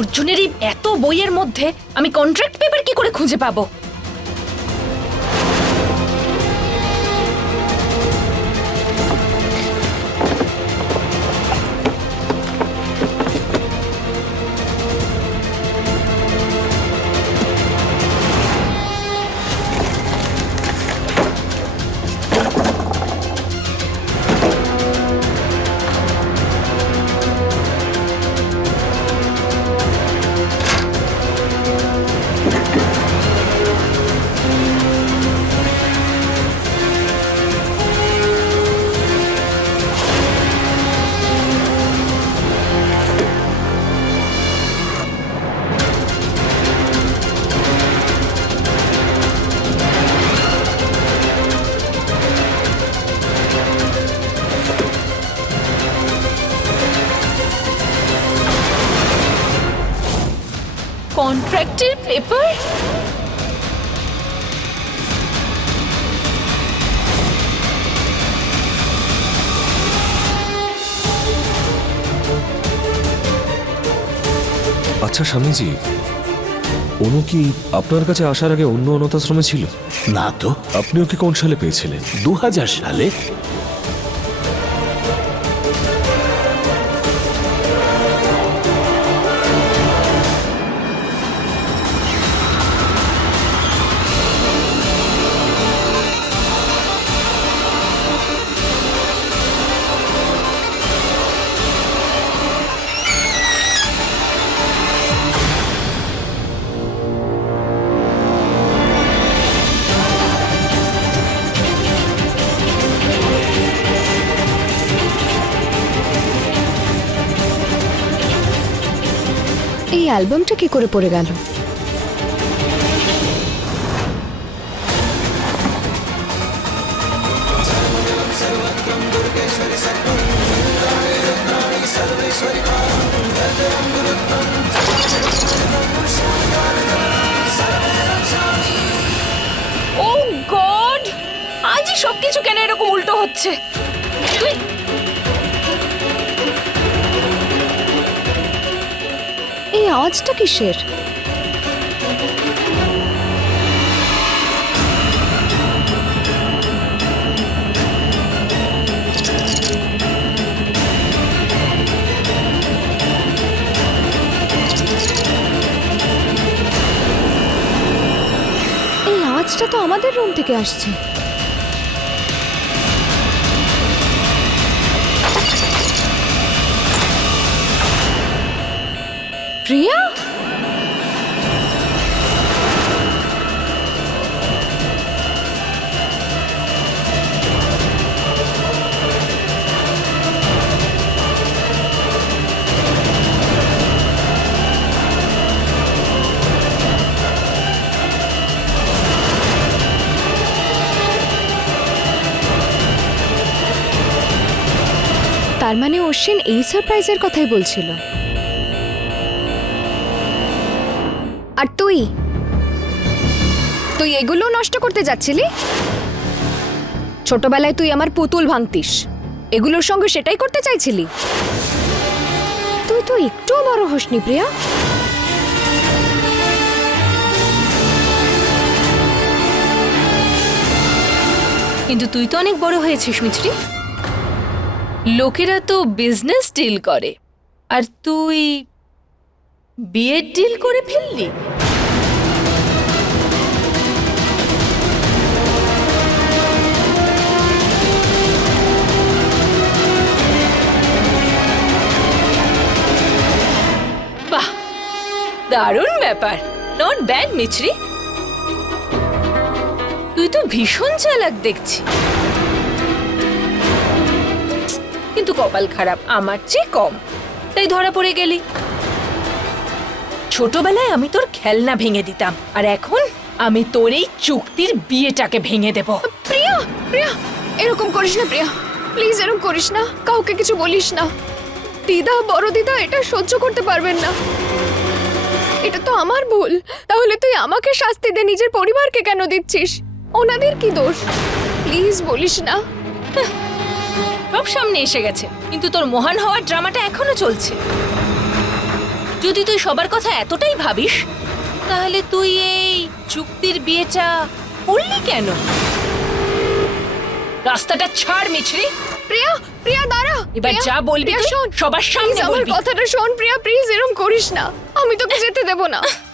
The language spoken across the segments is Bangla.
অর্জুনের এই এত বইয়ের মধ্যে আমি কন্ট্রাক্ট পেপার কি করে খুঁজে পাবো? কন্ট্রাক্টের পেপার আচ্ছা স্বামীজি অনু কি আপনার কাছে আসার আগে অন্য অনাথাশ্রমে ছিল? না তো। আপনি ওকে কোন সালে পেয়েছিলেন? দু হাজার সালে অ্যালবামটা কি করে পড়ে গেল? ও গড আজই সবকিছু কেন এরকম উল্টো হচ্ছে? তুই আওয়াজটা কিসের? এই আওয়াজটা তো আমাদের রুম থেকে আসছে। প্রিয়া? তার মানে অশ্বিন এই সারপ্রাইজের কথাই বলছিল। আর তুই? তুই এগুলো নষ্ট করতে যাচ্ছিলি? ছোটবেলায় তুই আমার পুতুল ভাঙতিস। এগুলোর সঙ্গে সেটাই করতে চাইছিলি? তুই তো একটুও বড় হসনি, প্রিয়া। কিন্তু তুই তো অনেক বড় হয়েছিস, মিছরি। লোকেরা তো বিজনেস ডিল করে। আর তুই বিয়ের ডিল করে ফেললি? বাহ, দারুণ ব্যাপার। নট ব্যাড মিছরি। তুই তো ভীষণ চালাক দেখছি। কিন্তু কপাল খারাপ, আমার চেয়ে কম। তাই ধরা পড়ে গেলি। ছোটবেলায় আমি তোর খেলনা ভেঙে দিতাম আর এখন আমি তোর এই চুক্তির বিয়েটাকে ভেঙে দেব। প্রিয়া প্রিয়া এরকম করিস না প্রিয়া। প্লিজ এরকম করিস না কাউকে কিছু বলিস না। দিদা বড় দিদা এটা সহ্য করতে পারবেন না। এটা তো আমার ভুল। তাহলে তুই আমাকে শাস্তি দে নিজের পরিবারকে কেন দিচ্ছিস? ওনাদের কি দোষ? প্লিজ বলিস না। সব সামনে এসে গেছে কিন্তু তোর মহান হওয়ার ড্রামাটা এখনও চলছে। যদি তুই সবার কথা এতটাই ভাবিস তাহলে তুই এই চুক্তির বিয়েটা করলি কেন? রাস্তাটা ছাড় মিছরি। প্রিয়া প্রিয়া দাঁড়া। এবার যা বলবি শোন। সবার সামনে আমার বলবি। কথাটা শোন প্রিয়া প্লিজ এরকম করিস না। আমি তোকে যেতে দেব না।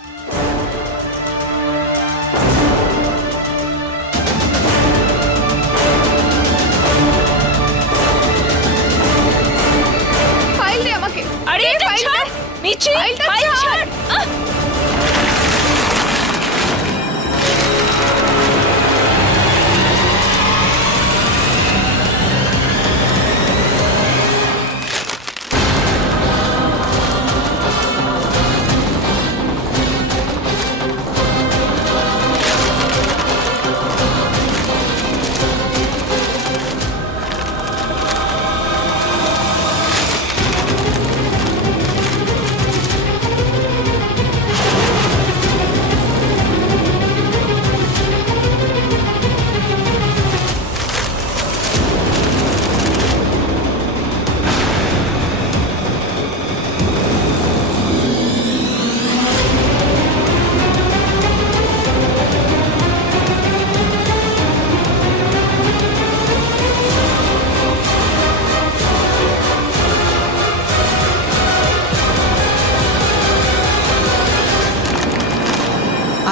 ফাইলটা। ছাড় মিছরি ফাইলটা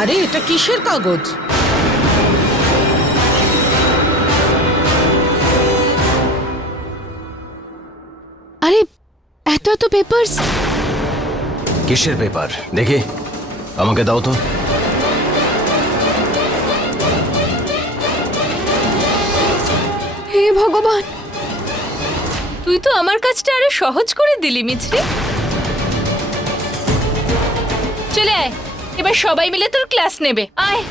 আরে এটা কিসের কাগজ? আরে এত এত পেপারস কিসের পেপার দেখি। আমাকে দাও তো। হে ভগবান! তুই তো আমার কাজটা আরও সহজ করে দিলি মিছরি। চলে আয়। এবার সবাই মিলে তোর ক্লাস নেবে। আয়।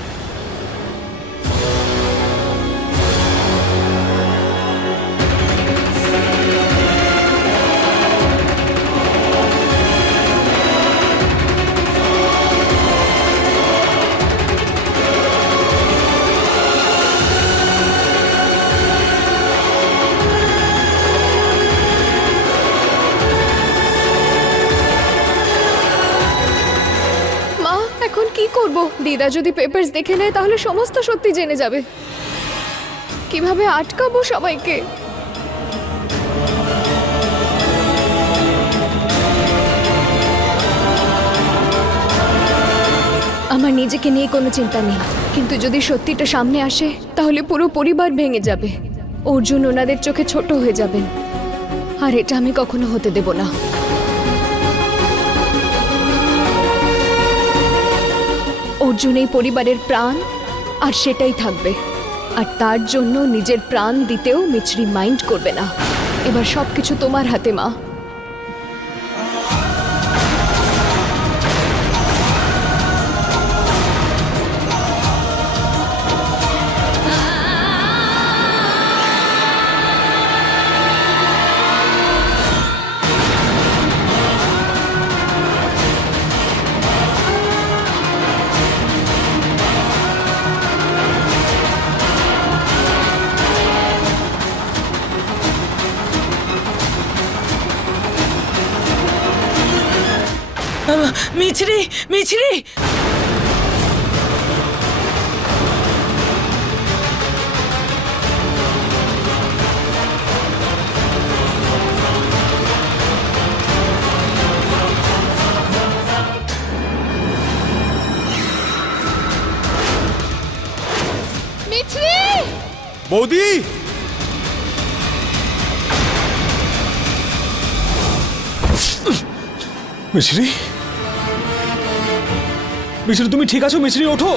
দিদা যদি পেপারস দেখে নেয়, তাহলে সমস্ত সত্যি জেনে যাবে। কীভাবে আটকাবো সবাইকে? আমার নিজেকে নিয়ে কোনো চিন্তা নেই। কিন্তু যদি সত্যিটা সামনে আসে, তাহলে পুরো পরিবার ভেঙে যাবে। অর্জুন ওনাদের চোখে ছোট হয়ে যাবেন। আর এটা আমি কখনো হতে দেব না। অর্জুন এই পরিবারের প্রাণ, আর সেটাই থাকবে। আর তার জন্য নিজের প্রাণ দিতেও মিছরি মাইন্ড করবে না। এবার সব কিছু তোমার হাতে, মা। মিছরি মিছরি বৌদি মিছরি মিছরি তুমি ঠিক আছো? মিছরি ওঠো।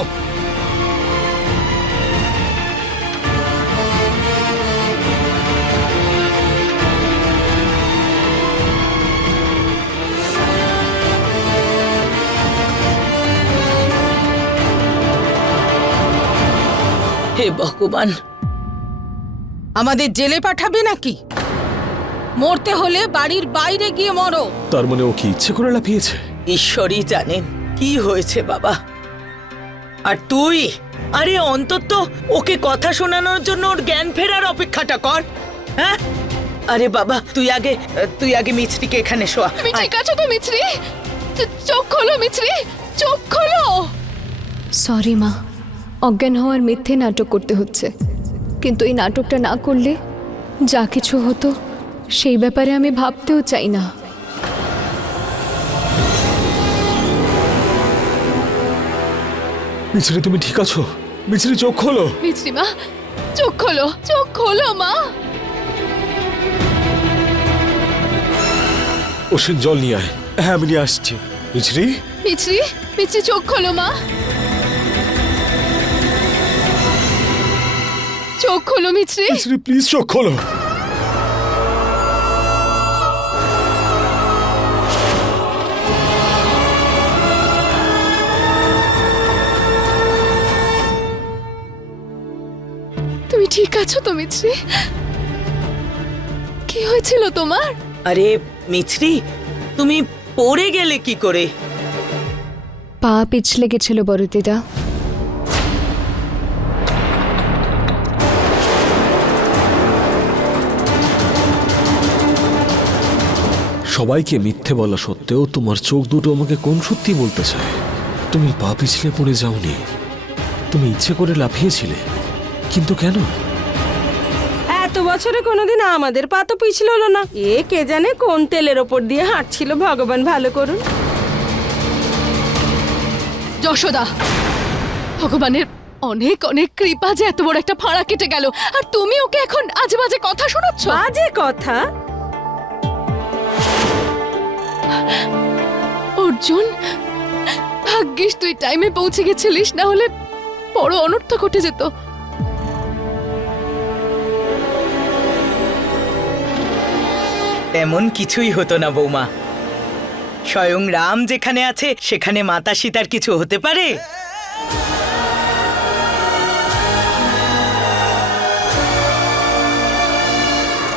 হে ভগবান। আমাদের জেলে পাঠাবে নাকি? মরতে হলে বাড়ির বাইরে গিয়ে মরো। তার মানে ও কি ইচ্ছে করে লাফিয়েছে? ঈশ্বরই জানেন। কি হয়েছে বাবা? আর তুই? আরে অন্তত ওকে কথা শোনানোর জন্য ওর জ্ঞান ফেরার অপেক্ষাটা কর হ্যাঁ? আরে বাবা তুই আগে তুই আগে মিছরিকে এখানে শোয়া। তুমি। ঠিক আছো তো মিছরি? চোখ খোলো মিছরি! চোখ খোলো! সরি মা। অজ্ঞান হওয়ার মিথ্যে নাটক করতে হচ্ছে। কিন্তু এই নাটকটা না করলে যা কিছু হতো সেই ব্যাপারে আমি ভাবতেও চাই না। মিছরি তুমি ঠিক আছো? মিছরি চোখ খোলো। মিছরি মা চোখ খোলো চোখ খোলো মা। অশ্বিন জল নিয়ে আয়। হ্যাঁ আমি নিয়ে আসছি। মিছরি মিছরি মিছরি চোখ খোলো মা। চোখ খোলো মিছরি মিছরি প্লিজ চোখ খোলো। ঠিক আছো তো মিছরি? কি হয়েছিল তোমার? আরে মিছরি তুমি পড়ে গেলে কি করে? পা পিছলে গেছিল বড় দিদা সবাইকে মিথ্যে বলা সত্ত্বেও তোমার চোখ দুটো আমাকে কোন সত্যি বলতে চায়? তুমি পা পিছলে পড়ে যাওনি। তুমি ইচ্ছে করে লাফিয়েছিলে। কিন্তু কেন? বছরে কোনোদিন আমাদের পা তো পিছল হলো না। এ কে জানে কোন তেলের ওপর দিয়ে হাঁটছিল ভগবান ভালো করুন। যশোদা ভগবানের অনেক অনেক কৃপা যে এত বড় একটা ফাঁড়া কেটে গেল। আর তুমি ওকে এখন আজে বাজে কথা শোনাচ্ছ? বাজে কথা। অর্জুন ভাগ্যিস তুই টাইমে পৌঁছে গেছিলিস না হলে বড় অনর্থ ঘটে যেত। এমন কিছুই হতো না বৌমা। স্বয়ং রাম যেখানে আছে সেখানে মাতা সীতার কিছু হতে পারে?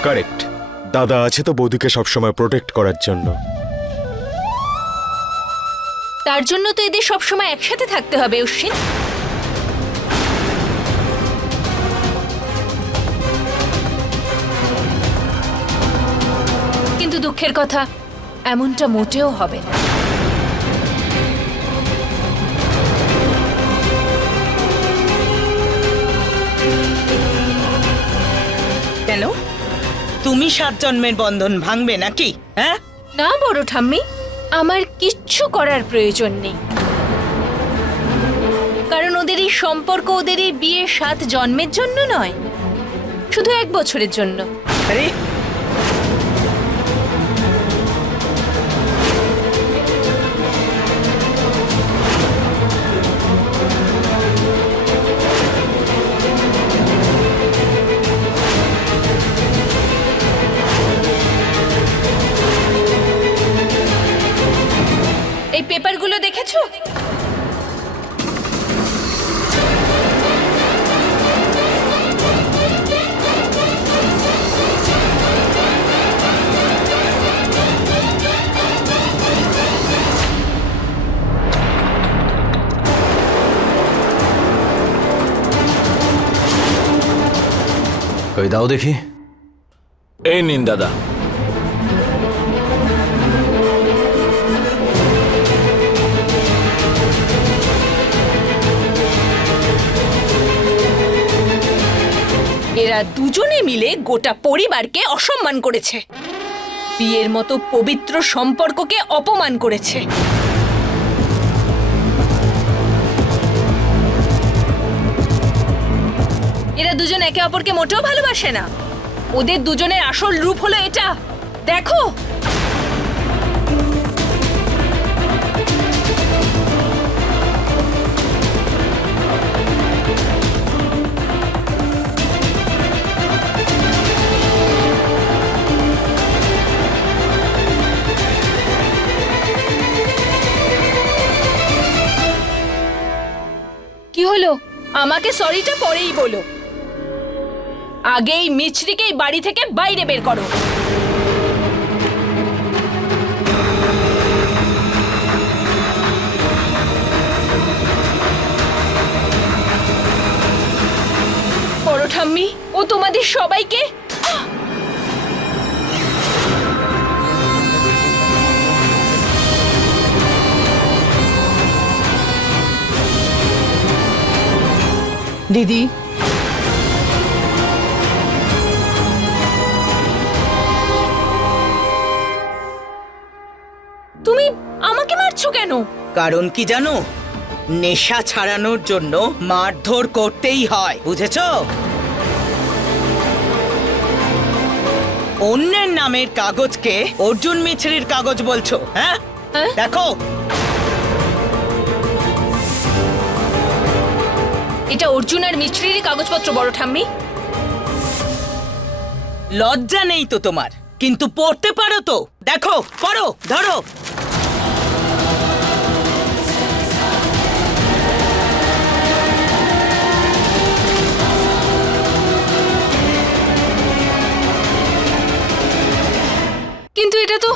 কারেক্ট দাদা আছে তো বৌদিকে সবসময় প্রোটেক্ট করার জন্য। তার জন্য তো এদের সবসময় একসাথে থাকতে হবে অশ্বিন। দুঃখের কথা এমনটা মোটেও হবে না। কেন? তুমি সাত জন্মের বন্ধন ভাঙবে নাকি হ্যাঁ? না বড় ঠাম্মি আমার কিচ্ছু করার প্রয়োজন নেই। কারণ ওদের এই সম্পর্ক ওদের এই বিয়ে সাত জন্মের জন্য নয় শুধু এক বছরের জন্য। আরে দেখেছ? কই দাও দেখি। এই নিন দাদা। এরা দুজনে মিলে গোটা পরিবারকে অসম্মান করেছে। বিয়ের মতো পবিত্র সম্পর্ককে অপমান করেছে। এরা দুজন একে অপরকে মোটেও ভালোবাসে না। ওদের দুজনের আসল রূপ হলো এটা। দেখো! কি হলো? আমাকে সরিটা পরেই বলো। আগে এই মিছরিকে এই বাড়ি থেকে বাইরে বের করো। বড় ঠাম্মি ও তোমাদের সবাইকে দিদি। তুমি আমাকে মারছো কেন? কারণ কি জানো? নেশা ছাড়ানোর জন্য মারধর করতেই হয় বুঝেছ? অন্যের নামের কাগজকে অর্জুন মিছরির কাগজ বলছো হ্যাঁ? হ্যাঁ? দেখো। এটা অর্জুন আর মিছরিরই কাগজপত্র বড় ঠাম্মি। লজ্জা নেই তো তোমার। কিন্তু পড়তে পারো তো। দেখো পড়ো ধরো। কিন্তু এটা তো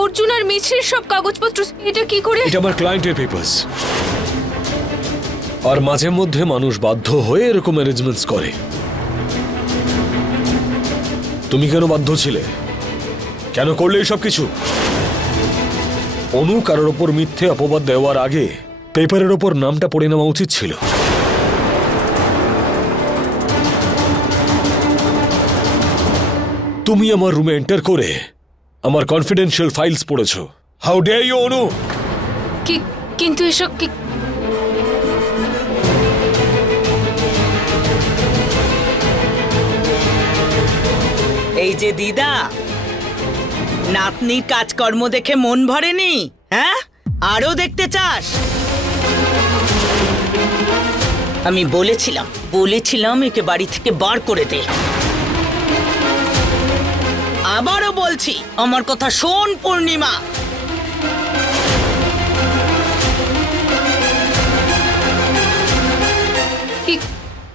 অর্জুন আর মিছরির সব কাগজপত্র। এটা কি করে? এটা আমার ক্লায়েন্টের পেপার্স আর মাঝে মধ্যে মানুষ বাধ্য হয়ে এরকম অ্যারেঞ্জমেন্টস করে। তুমি কেন বাধ্য ছিলে? কেন করলে সব কিছু? অনু কারোর ওপর মিথ্যে অপবাদ দেওয়ার আগে পেপারের ওপর নামটা পড়ে নেওয়া উচিত ছিল। তুমি আমার রুমে এন্টার করে আমার কনফিডেন্সিয়াল ফাইলস পড়েছো। How dare you Anu? কিন্তু এসব এই যে দিদা নাতনির কাজকর্ম দেখে মন ভরেনি হ্যাঁ? আরও দেখতে চাস? আমি বলেছিলাম বলেছিলাম একে বাড়ি থেকে বার করে দে। আবারও বলছি আমার কথা শোন পূর্ণিমা।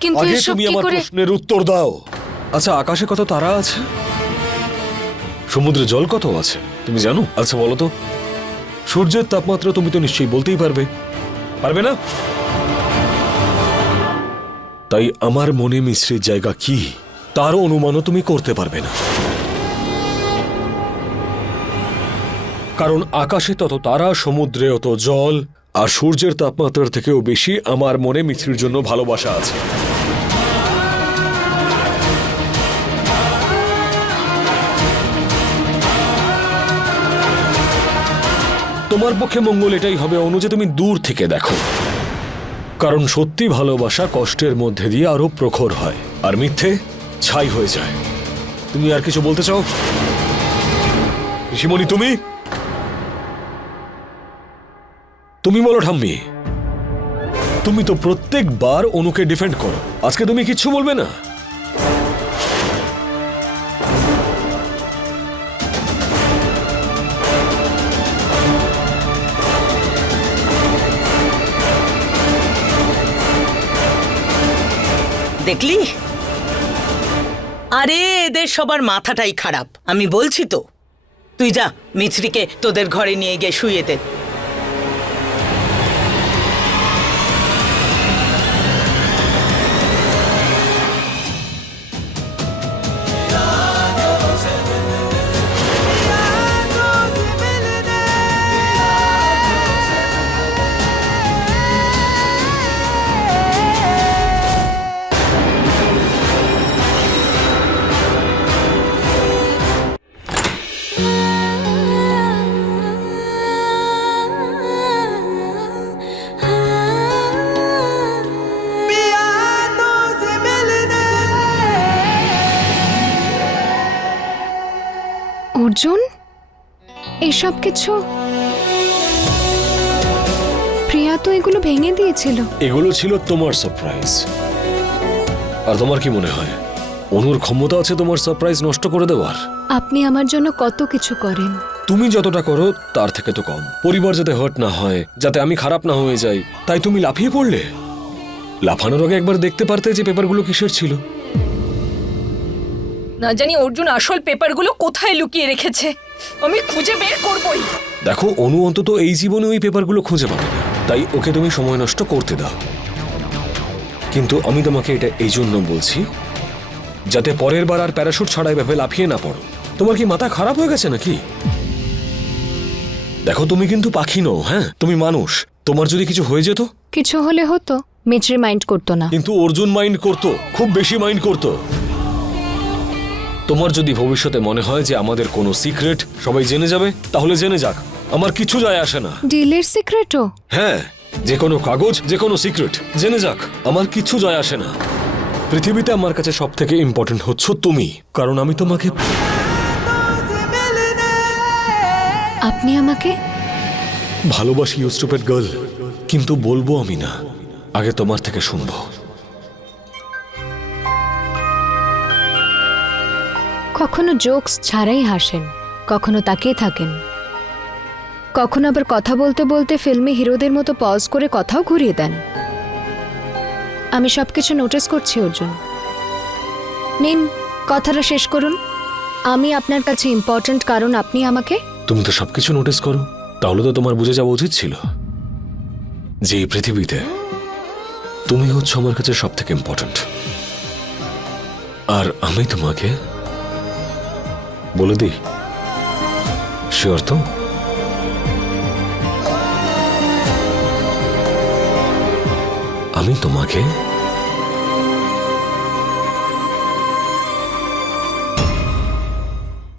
কিন্তু আগে এসব তুমি কি আমার করে প্রশ্নের উত্তর দাও। আচ্ছা আকাশে কত তারা আছে? সমুদ্রে জল কত আছে? তুমি জানো? আচ্ছা বলো তো। সূর্যের তাপমাত্রা তুমি তো নিশ্চয়ই বলতেই পারবে। পারবে না? তাই আমার মনে মিশ্রির জায়গা কি? তার অনুমানও তুমি করতে পারবে না। কারণ আকাশে তত তারা, সমুদ্রে অত জল, আর সূর্যের তাপমাত্রার থেকেও বেশি আমার মনে মিশ্রির জন্য ভালোবাসা আছে। তোমার পক্ষে মঙ্গল এটাই হবে, অনু, যে তুমি দূর থেকে দেখো। কারণ সত্যি ভালোবাসা কষ্টের মধ্যে দিয়ে আরও প্রখর হয়, আর মিথ্যে ছাই হয়ে যায়। তুমি আর কিছু বলতে চাও? ঋষিমণি, তুমি? তুমি বলো ঠাম্মি। তুমি তো প্রত্যেকবার অনুকে ডিফেন্ড করো। আজকে তুমি কিচ্ছু বলবে না। দেখলি? আরে, এদের সবার মাথাটাই খারাপ। আমি বলছি তো। তুই যা, মিছরিকে তোদের ঘরে নিয়ে গিয়ে শুয়ে দে। এসব কিছু প্রিয়া তো এগুলো ভেঙে দিয়েছিল। এগুলো ছিল তোমার সারপ্রাইজ আর তোমার কি মনে হয়? অনুর ক্ষমতা আছে তোমার সারপ্রাইজ নষ্ট করে দেওয়ার? আপনি আমার জন্য কত কিছু করেন। তুমি যতটা করো তার থেকে তো কম। পরিবার যাতে হার্ট না হয় যাতে আমি খারাপ না হয়ে যাই তাই তুমি লাফিয়ে পড়লে। লাফানোর আগে একবার দেখতে পারতে যে পেপারগুলো কিসের ছিল। না জানি অর্জুন আসল পেপারগুলো কোথায় লুকিয়ে রেখেছে? আমি খুঁজে বের করবই। দেখো অনু অন্তত এই জীবনে ওই পেপারগুলো খুঁজে পাবে। তাই ওকে তুমি সময় নষ্ট করতে দাও। কিন্তু আমি তোমাকে এটা এই জন্য বলছি যাতে পরের বার আর প্যারাশুট ছাড়া এভাবে লাফিয়ে না পড়ো। তোমার কি মাথা খারাপ হয়ে গেছে নাকি? দেখো তুমি কিন্তু পাখি নও হ্যাঁ? তুমি মানুষ। তোমার যদি কিছু হয়ে যেত? কিছু হলে হতো মিছরি মাইন্ড করতো না। কিন্তু অর্জুন মাইন্ড করতো খুব বেশি মাইন্ড করতো। তোমার যদি ভবিষ্যতে মনে হয় যে আমাদের কোনো সিক্রেট সবাই জেনে যাবে তাহলে জেনে যাক। আমার কিছু যায় আসে না। ডিলের সিক্রেটও? হ্যাঁ যে কোনো কাগজ যে কোনো সিক্রেট। জেনে যাক আমার কিছু যায় আসে না। পৃথিবীতে আমার কাছে সব থেকে ইম্পর্টেন্ট হচ্ছ তুমি কারণ আমি তোমাকে আপনি আমাকে? ভালোবাসি ইউ স্টুপেড গার্ল কিন্তু বলব আমি না। আগে তোমার থেকে শুনব। কখনো জোকস ছাড়াই হাসেন, কখনো তাকিয়ে থাকেন। কখনো আবার কথা বলতে বলতে ফিল্মে হিরোদের মতো পজ করে কথাও ঘুরিয়ে দেন। আমি সব কিছু নোটিস করছি, অর্জুন। নিন, কথাটা শেষ করুন। আমি আপনার কাছে ইম্পর্ট্যান্ট কারণ আপনি আমাকে তুমি তো সবকিছু নোটিস করো, তাহলে তো তোমার বুঝে যাওয়া উচিত ছিল। যে এই পৃথিবীতে তুমি হচ্ছে আমার কাছে সব থেকে ইম্পর্ট্যান্ট আর আমি তোমাকে বলে দিই। শিওর তো? আমি তোমাকে